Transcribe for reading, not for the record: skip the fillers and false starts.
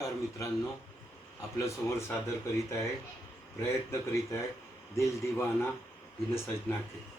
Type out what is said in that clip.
नमस्कार मित्रांनो, आपल्यासमोर सादर करीत आहे, प्रयत्न करीत आहे दिल दीवाना बिन सजना के.